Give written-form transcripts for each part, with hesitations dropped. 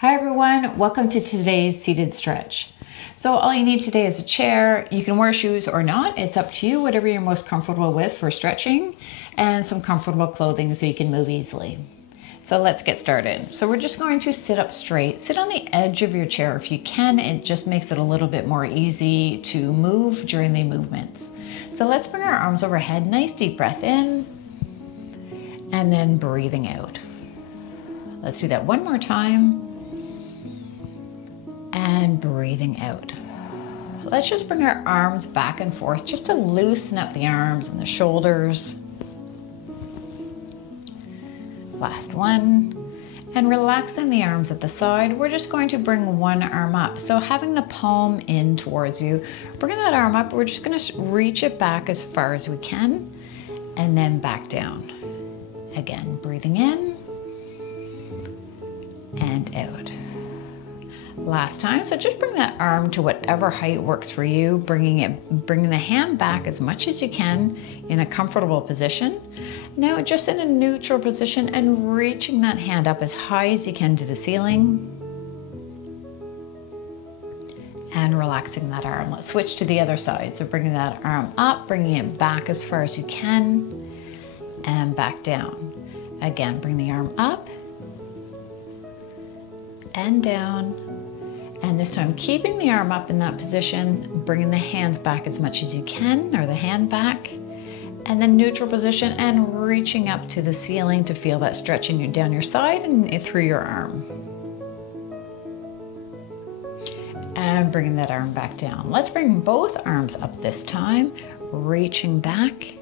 Hi everyone, welcome to today's seated stretch. So all you need today is a chair. You can wear shoes or not, it's up to you, whatever you're most comfortable with for stretching, and some comfortable clothing so you can move easily. So let's get started. So we're just going to sit up straight. Sit on the edge of your chair if you can. It just makes it a little bit more easy to move during the movements. So let's bring our arms overhead, nice deep breath in, and then breathing out. Let's do that one more time. And breathing out. Let's just bring our arms back and forth just to loosen up the arms and the shoulders. Last one. And relaxing the arms at the side, we're just going to bring one arm up. So having the palm in towards you, bringing that arm up, we're just going to reach it back as far as we can and then back down. Again, breathing in and out. Last time, so just bring that arm to whatever height works for you, bringing the hand back as much as you can in a comfortable position. Now just in a neutral position and reaching that hand up as high as you can to the ceiling. And relaxing that arm. Let's switch to the other side. So bringing that arm up, bringing it back as far as you can and back down. Again, bring the arm up and down. And this time, keeping the arm up in that position, bringing the hands back as much as you can, or the hand back, and then neutral position and reaching up to the ceiling to feel that stretching you down your side and through your arm. And bringing that arm back down. Let's bring both arms up this time, reaching back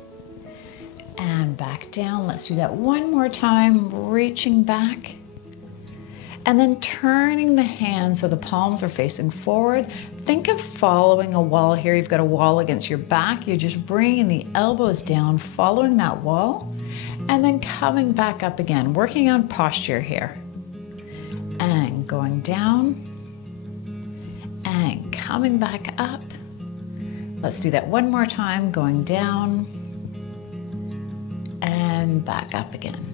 and back down. Let's do that one more time, reaching back. And then turning the hands so the palms are facing forward. Think of following a wall here. You've got a wall against your back. You're just bringing the elbows down, following that wall, and then coming back up again, working on posture here. And going down, and coming back up. Let's do that one more time, going down, and back up again.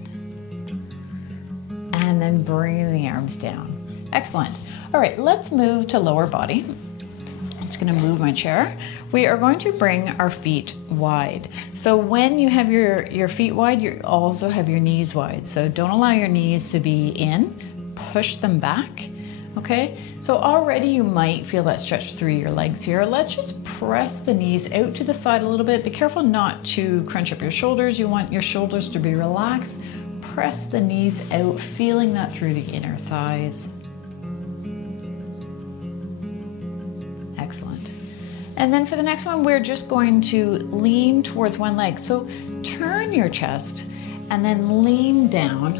And then bringing the arms down. Excellent. All right, let's move to lower body. I'm just gonna move my chair. We are going to bring our feet wide. So when you have your feet wide, you also have your knees wide. So don't allow your knees to be in, push them back, okay? So already you might feel that stretch through your legs here. Let's just press the knees out to the side a little bit. Be careful not to crunch up your shoulders. You want your shoulders to be relaxed. Press the knees out, feeling that through the inner thighs. Excellent. And then for the next one, we're just going to lean towards one leg. So turn your chest and then lean down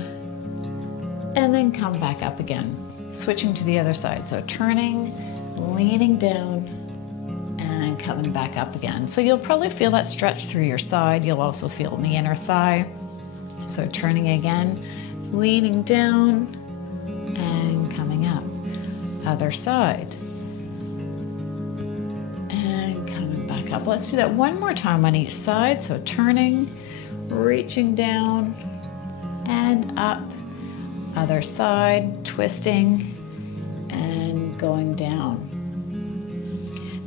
and then come back up again. Switching to the other side. So turning, leaning down and coming back up again. So you'll probably feel that stretch through your side. You'll also feel in the inner thigh. So turning again, leaning down and coming up. Other side. And coming back up. Let's do that one more time on each side. So turning, reaching down and up. Other side, twisting and going down.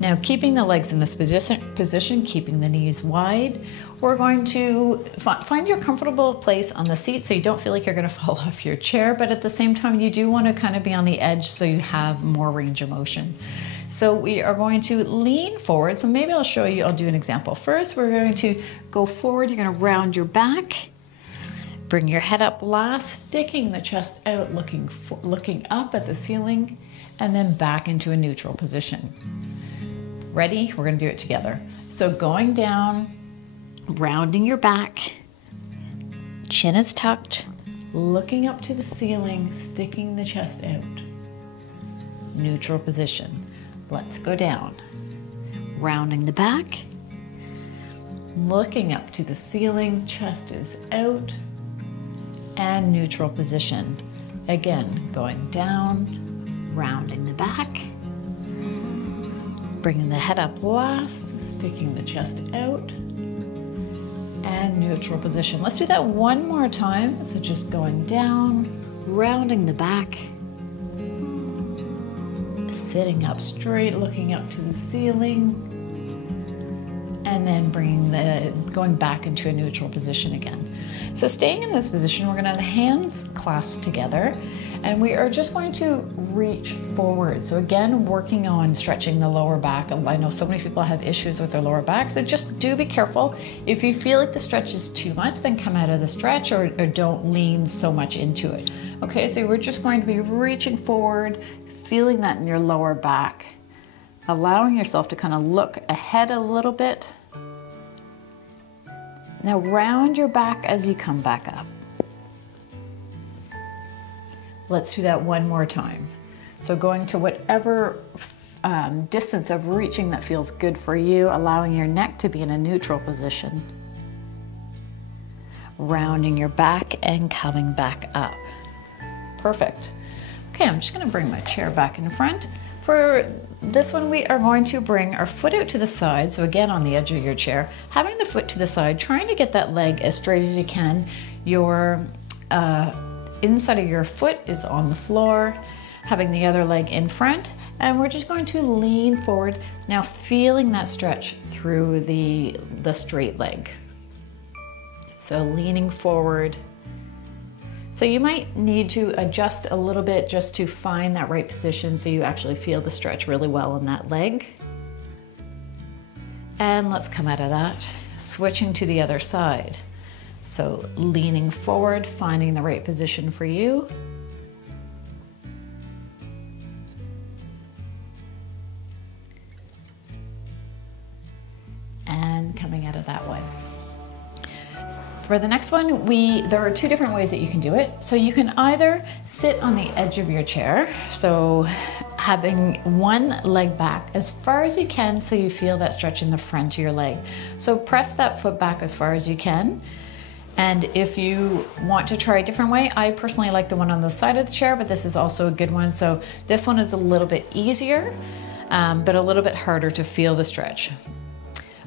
Now keeping the legs in this position, keeping the knees wide, we're going to find your comfortable place on the seat so you don't feel like you're gonna fall off your chair, but at the same time you do want to kind of be on the edge so you have more range of motion. So we are going to lean forward. So maybe I'll show you, I'll do an example. First, we're going to go forward. You're gonna round your back, bring your head up last, sticking the chest out, looking up at the ceiling, and then back into a neutral position. Ready? We're gonna do it together. So going down, rounding your back, chin is tucked, looking up to the ceiling, sticking the chest out. Neutral position. Let's go down. Rounding the back, looking up to the ceiling, chest is out, and neutral position. Again, going down, rounding the back, bringing the head up last, sticking the chest out, and neutral position. Let's do that one more time. So just going down, rounding the back, sitting up straight, looking up to the ceiling, and then going back into a neutral position again. So staying in this position, we're gonna have the hands clasped together, and we are just going to reach forward. So again, working on stretching the lower back. I know so many people have issues with their lower back, so just do be careful. If you feel like the stretch is too much, then come out of the stretch or don't lean so much into it. Okay, so we're just going to be reaching forward, feeling that in your lower back, allowing yourself to kind of look ahead a little bit. Now round your back as you come back up. Let's do that one more time. So going to whatever distance of reaching that feels good for you, allowing your neck to be in a neutral position. Rounding your back and coming back up. Perfect. Okay, I'm just gonna bring my chair back in front. For this one, we are going to bring our foot out to the side. So again, on the edge of your chair, having the foot to the side, trying to get that leg as straight as you can. Your inside of your foot is on the floor, having the other leg in front, and we're just going to lean forward. Now feeling that stretch through the straight leg. So leaning forward. So you might need to adjust a little bit just to find that right position so you actually feel the stretch really well in that leg. And let's come out of that, switching to the other side. So leaning forward, finding the right position for you. And coming out of that one. For the next one, there are two different ways that you can do it. So you can either sit on the edge of your chair, so having one leg back as far as you can so you feel that stretch in the front of your leg. So press that foot back as far as you can. And if you want to try a different way, I personally like the one on the side of the chair, but this is also a good one. So this one is a little bit easier, but a little bit harder to feel the stretch.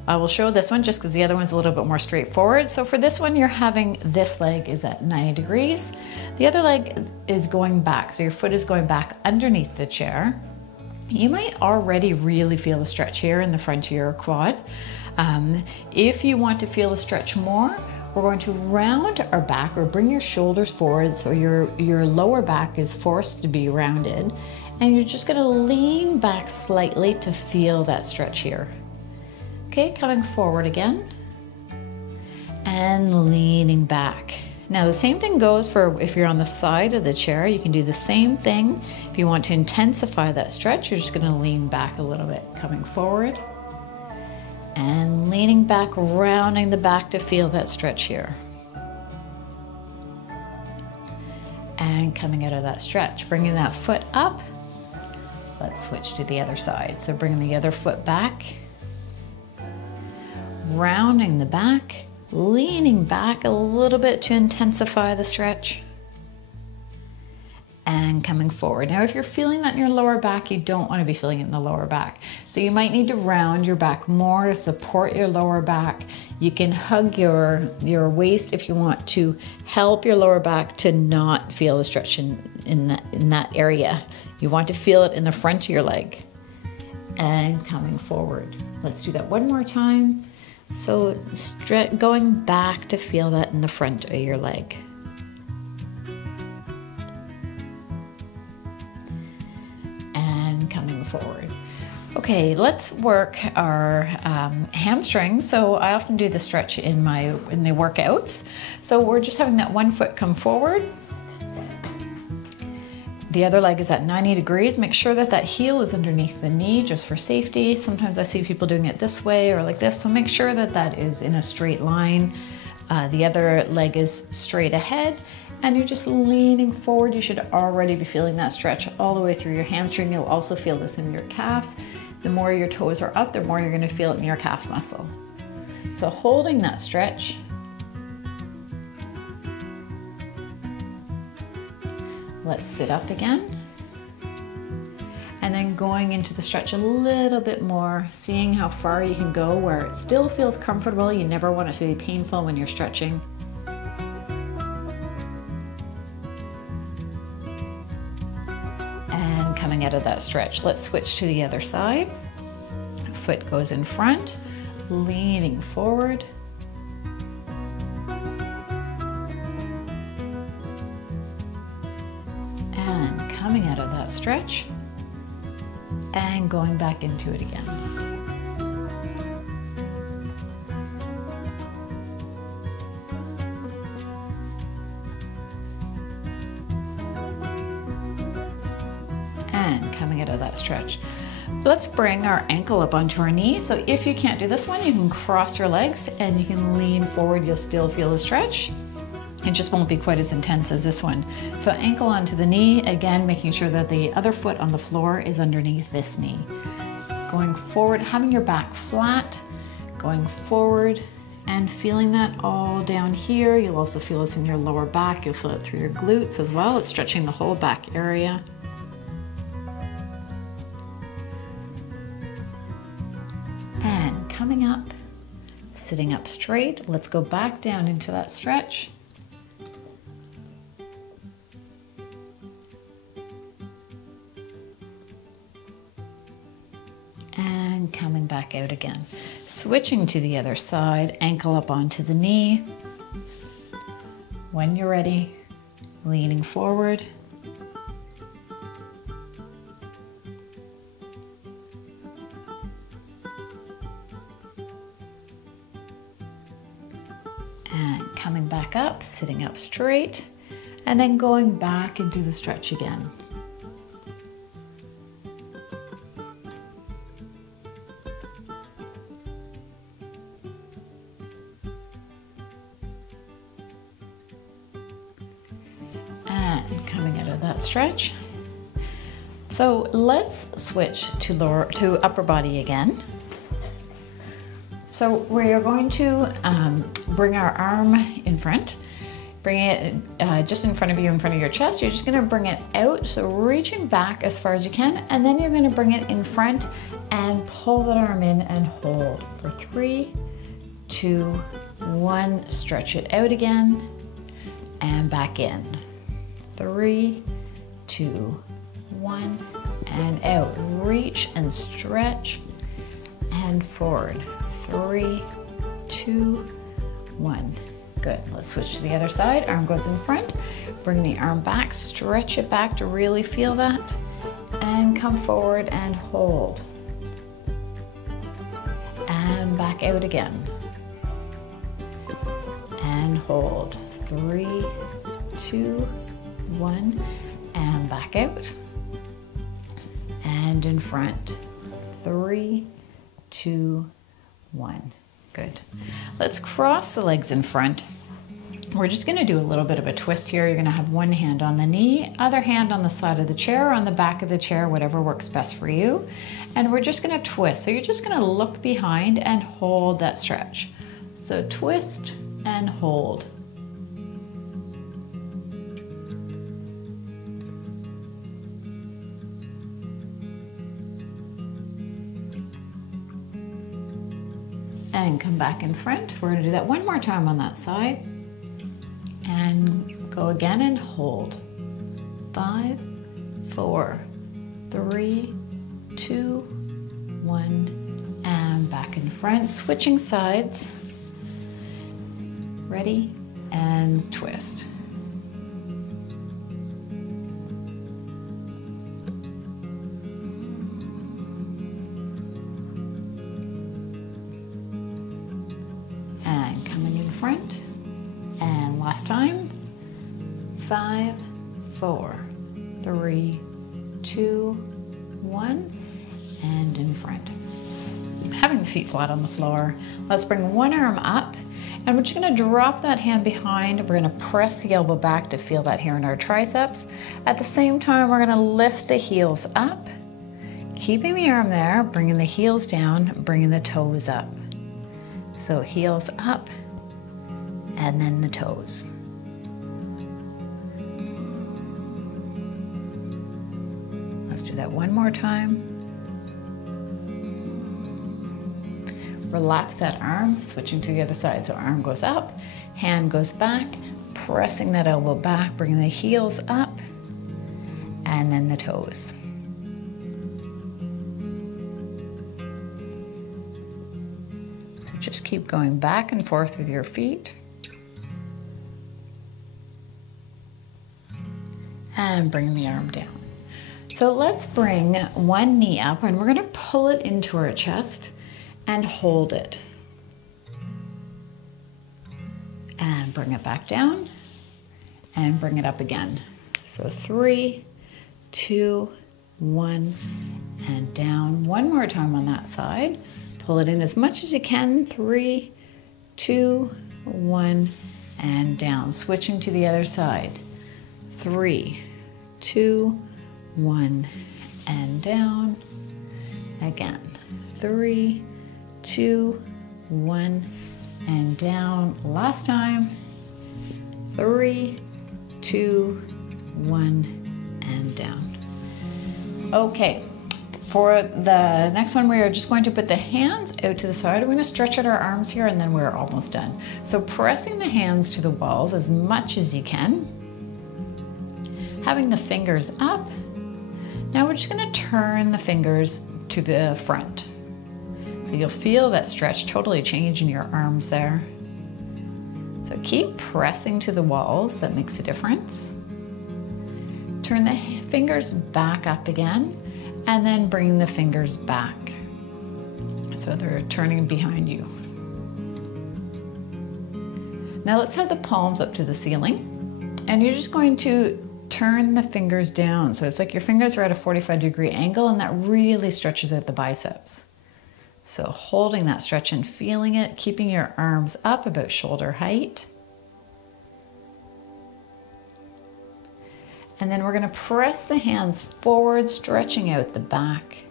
I will show this one just because the other one's a little bit more straightforward. So for this one, you're having this leg is at 90 degrees. The other leg is going back. So your foot is going back underneath the chair. You might already really feel the stretch here in the front of your quad. If you want to feel the stretch more, we're going to round our back or bring your shoulders forward so your lower back is forced to be rounded. And you're just gonna lean back slightly to feel that stretch here. Okay, coming forward again and leaning back. Now the same thing goes for if you're on the side of the chair, you can do the same thing. If you want to intensify that stretch, you're just gonna lean back a little bit, coming forward and leaning back, rounding the back to feel that stretch here. And coming out of that stretch, bringing that foot up. Let's switch to the other side. So bringing the other foot back, rounding the back, leaning back a little bit to intensify the stretch, and coming forward. Now, if you're feeling that in your lower back, you don't want to be feeling it in the lower back. So you might need to round your back more to support your lower back. You can hug your waist if you want to help your lower back to not feel the stretch in that area. You want to feel it in the front of your leg. And coming forward. Let's do that one more time. So going back to feel that in the front of your leg. And coming forward. Okay, let's work our hamstrings. So I often do the stretch in the workouts. So we're just having that one foot come forward. The other leg is at 90 degrees. Make sure that that heel is underneath the knee just for safety. Sometimes I see people doing it this way or like this. So make sure that that is in a straight line. The other leg is straight ahead and you're just leaning forward. You should already be feeling that stretch all the way through your hamstring. You'll also feel this in your calf. The more your toes are up, the more you're gonna feel it in your calf muscle. So holding that stretch. Let's sit up again. And then going into the stretch a little bit more, seeing how far you can go where it still feels comfortable. You never want it to be painful when you're stretching. And coming out of that stretch. Let's switch to the other side. Foot goes in front, leaning forward. And coming out of that stretch and going back into it again. And coming out of that stretch. Let's bring our ankle up onto our knee. So if you can't do this one, you can cross your legs and you can lean forward. You'll still feel the stretch. It just won't be quite as intense as this one. So ankle onto the knee, again, making sure that the other foot on the floor is underneath this knee. Going forward, having your back flat, going forward and feeling that all down here. You'll also feel this in your lower back. You'll feel it through your glutes as well. It's stretching the whole back area. And coming up, sitting up straight. Let's go back down into that stretch. And coming back out again. Switching to the other side, ankle up onto the knee. When you're ready, leaning forward. And coming back up, sitting up straight, and then going back into the stretch again. And coming out of that stretch. So let's switch to upper body again. So we are going to bring our arm in front. Bring it just in front of you, in front of your chest. You're just gonna bring it out, so reaching back as far as you can, and then you're gonna bring it in front and pull that arm in and hold for 3, 2, 1. Stretch it out again and back in. 3, 2, 1, and out. Reach and stretch and forward. 3, 2, 1. Good. Let's switch to the other side. Arm goes in front. Bring the arm back. Stretch it back to really feel that. And come forward and hold. And back out again. And hold. 3, 2, 1. And back out. And in front. 3, 2, 1. Good. Let's cross the legs in front. We're just going to do a little bit of a twist here. You're going to have one hand on the knee, other hand on the side of the chair, on the back of the chair, whatever works best for you. And we're just going to twist. So you're just going to look behind and hold that stretch. So twist and hold. And come back in front. We're gonna do that one more time on that side. And go again and hold. 5, 4, 3, 2, 1, and back in front. Switching sides. Ready, and twist. Front, and last time. 5, 4, 3, 2, 1, and in front. Having the feet flat on the floor, let's bring one arm up, and we're just going to drop that hand behind. We're going to press the elbow back to feel that here in our triceps. At the same time, we're going to lift the heels up, keeping the arm there, bringing the heels down, bringing the toes up. So heels up, and then the toes. Let's do that one more time. Relax that arm, switching to the other side. So arm goes up, hand goes back, pressing that elbow back, bringing the heels up, and then the toes. Just keep going back and forth with your feet. And bring the arm down. So let's bring one knee up and we're gonna pull it into our chest and hold it. And bring it back down and bring it up again. So 3, 2, 1, and down. One more time on that side. Pull it in as much as you can. 3, 2, 1, and down. Switching to the other side. 3, 2, 1, and down. Again. 3, 2, 1, and down. Last time. 3, 2, 1, and down. Okay, for the next one, we are just going to put the hands out to the side. We're going to stretch out our arms here and then we're almost done. So pressing the hands to the walls as much as you can. Having the fingers up. Now we're just going to turn the fingers to the front. So you'll feel that stretch totally change in your arms there. So keep pressing to the walls, that makes a difference. Turn the fingers back up again and then bring the fingers back. So they're turning behind you. Now let's have the palms up to the ceiling and you're just going to turn the fingers down. So it's like your fingers are at a 45-degree angle and that really stretches out the biceps. So holding that stretch and feeling it, keeping your arms up about shoulder height. And then we're going to press the hands forward, stretching out the back.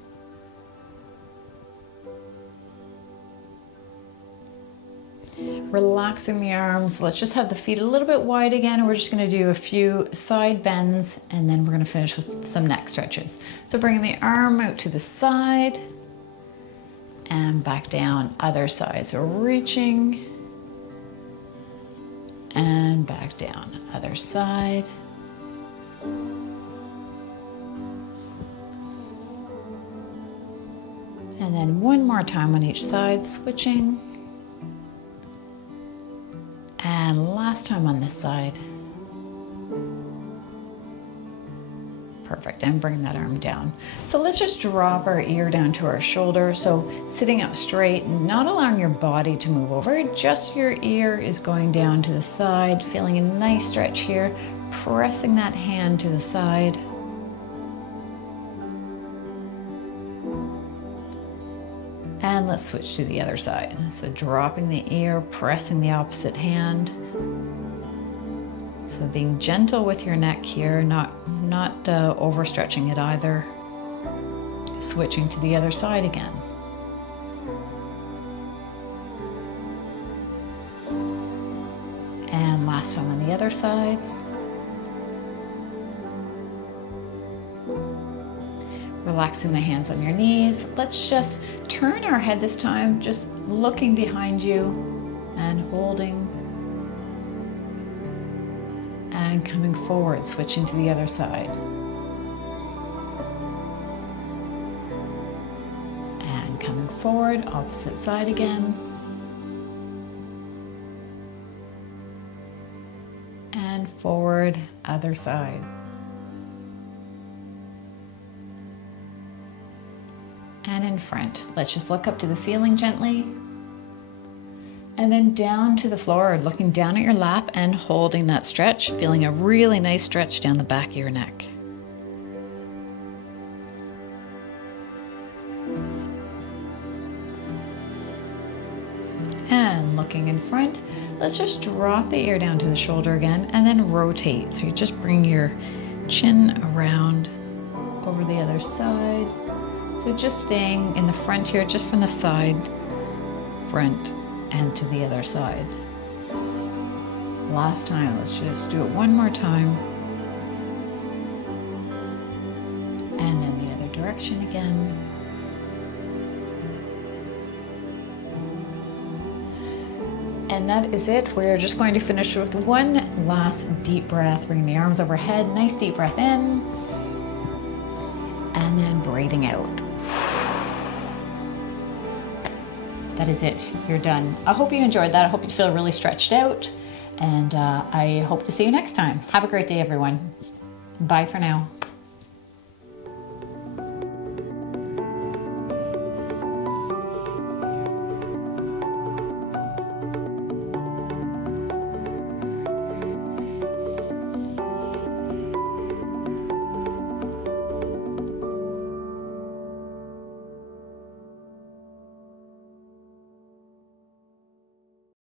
Relaxing the arms. Let's just have the feet a little bit wide again. We're just going to do a few side bends and then we're going to finish with some neck stretches. So bringing the arm out to the side. And back down, other side. So reaching and back down, other side. And then one more time on each side, switching. And last time on this side. Perfect, and bring that arm down. So let's just drop our ear down to our shoulder. So sitting up straight, not allowing your body to move over, just your ear is going down to the side, feeling a nice stretch here, pressing that hand to the side. And let's switch to the other side. So dropping the ear, pressing the opposite hand. So being gentle with your neck here, not overstretching it either. Switching to the other side again. And last time on the other side. Relaxing the hands on your knees. Let's just turn our head this time, just looking behind you and holding. And coming forward, switching to the other side. And coming forward, opposite side again. And forward, other side. And in front. Let's just look up to the ceiling gently. And then down to the floor, looking down at your lap and holding that stretch, feeling a really nice stretch down the back of your neck. And looking in front, let's just drop the ear down to the shoulder again and then rotate. So you just bring your chin around over the other side. So just staying in the front here, just from the side, front, and to the other side. Last time, let's just do it one more time. And then the other direction again. And that is it. We're just going to finish with one last deep breath. Bring the arms overhead, nice deep breath in. And then breathing out. that is it. You're done. I hope you enjoyed that. I hope you feel really stretched out, and I hope to see you next time. Have a great day, everyone. Bye for now.